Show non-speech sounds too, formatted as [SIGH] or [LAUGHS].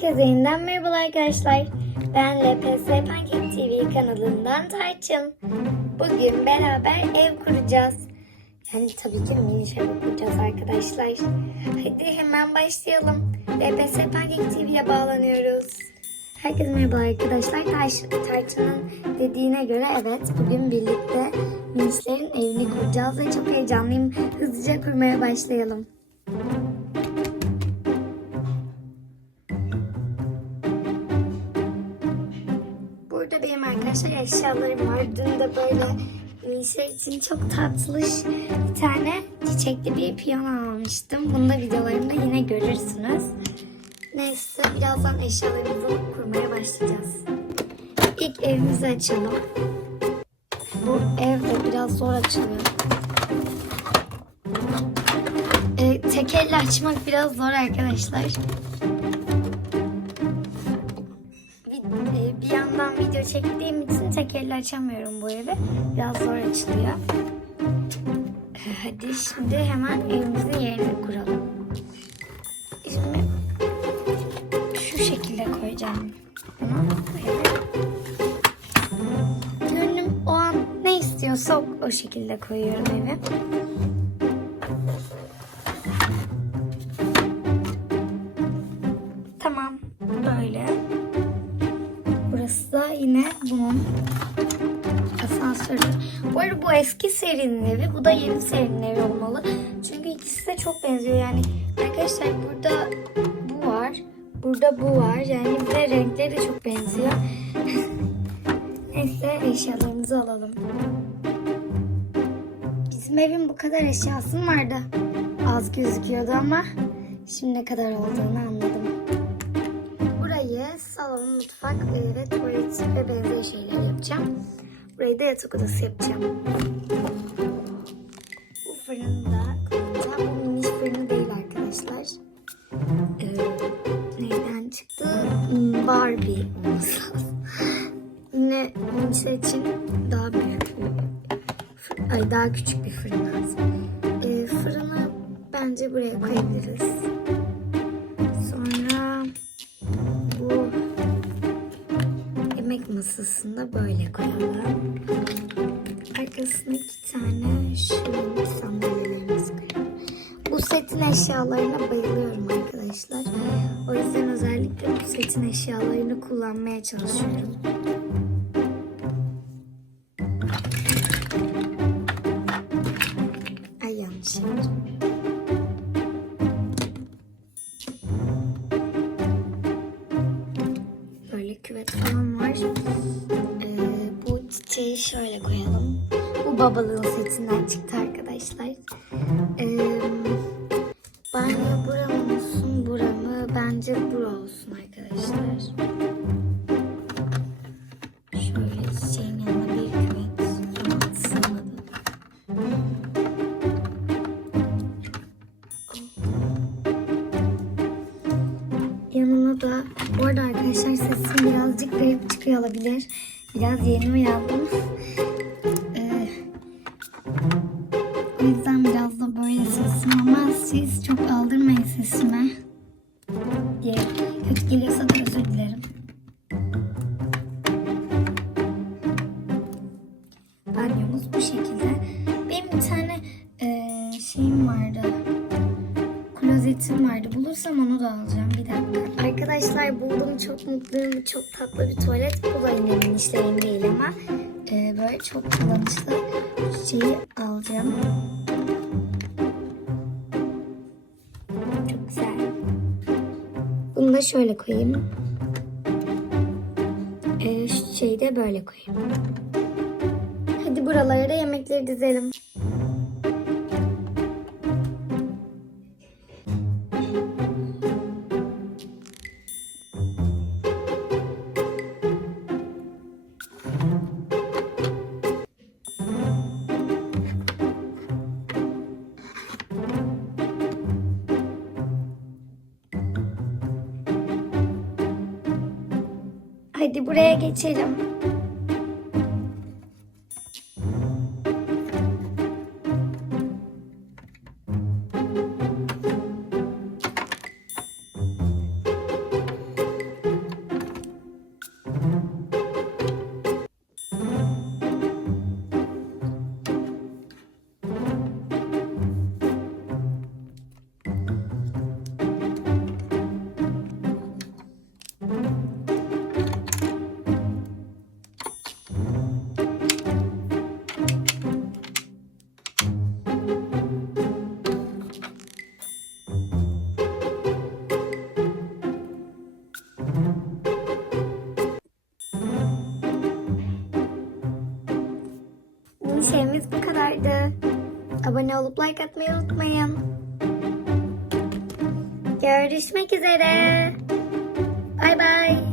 Herkese yeniden merhabalar arkadaşlar. Ben LPS Pancake TV kanalından Tarçın. Bugün beraber ev kuracağız. Yani tabii ki mini ev kuracağız arkadaşlar. Hadi hemen başlayalım. LPS Pancake TV'ye bağlanıyoruz. Herkese merhaba arkadaşlar. Tar- Tarçın'ın dediğine göre evet bugün birlikte minişlerin evini kuracağız ve çok heyecanlıyım. Hızlıca kurmaya başlayalım. Benim arkadaşlar eşyalarım var. Dün de böyle Nisa için çok tatlış bir tane çiçekli bir piyano almıştım. Bunu da videolarımda yine görürsünüz. Neyse birazdan eşyalarımızı kurmaya başlayacağız. İlk evimizi açalım. Bu ev de biraz zor açılıyor. Ee, tek elle açmak biraz zor arkadaşlar. Çektiğim için tek elle açamıyorum bu evi. Biraz zor açılıyor. Hadi şimdi hemen evimizi yerine kuralım. Şimdi şu şekilde koyacağım. Gönlüm o an ne istiyorsa o şekilde koyuyorum evi. Yine bunun asansörü. Bu arada bu eski serinin evi, bu da yeni serinin evi olmalı. Çünkü ikisi de çok benziyor yani. Arkadaşlar burada bu var, burada bu var. Yani bir de renkleri de çok benziyor. [LAUGHS] Neyse eşyalarımızı alalım. Bizim evin bu kadar eşyası vardı? Az gözüküyordu ama şimdi ne kadar olduğunu anladım. Salon, mutfak e, ve tuvalet ve benzeri şeyler yapacağım. Burayı da yatak odası yapacağım. Bu fırını da kullanacağım. Bu mini fırını değil arkadaşlar. Ee, neyden çıktı? Barbie lazım. Yine mini için daha büyük bir ay daha küçük bir fırın lazım. Ee, fırını bence buraya koyabiliriz. Yemek masasında böyle koyalım. Arkasına iki tane şöyle sandalyelerimizi koyalım. Bu setin eşyalarına bayılıyorum arkadaşlar. O yüzden özellikle bu setin eşyalarını kullanmaya çalışıyorum. Küvet falan var. Ee, bu çiçeği şöyle koyalım. Bu babalığın setinden çıktı arkadaşlar. Olabilir. Biraz yeni uyandım. Ee, o yüzden biraz da böyle sesim ama siz çok aldırmayın sesime. Diye kötü geliyorsa da özür dilerim. Klozetim vardı. Bulursam onu da alacağım. Bir dakika. Arkadaşlar buldum. Çok mutluyum. Çok tatlı bir tuvalet. Bu da değil ama e, böyle çok kullanışlı şeyi alacağım. Çok güzel. Bunu da şöyle koyayım. E, şu şeyi de böyle koyayım. Hadi buralara yemekleri dizelim. Hadi buraya geçelim. Minişlerimiz bu kadardı. Abone olup like atmayı unutmayın. Görüşmek üzere. Bay bay.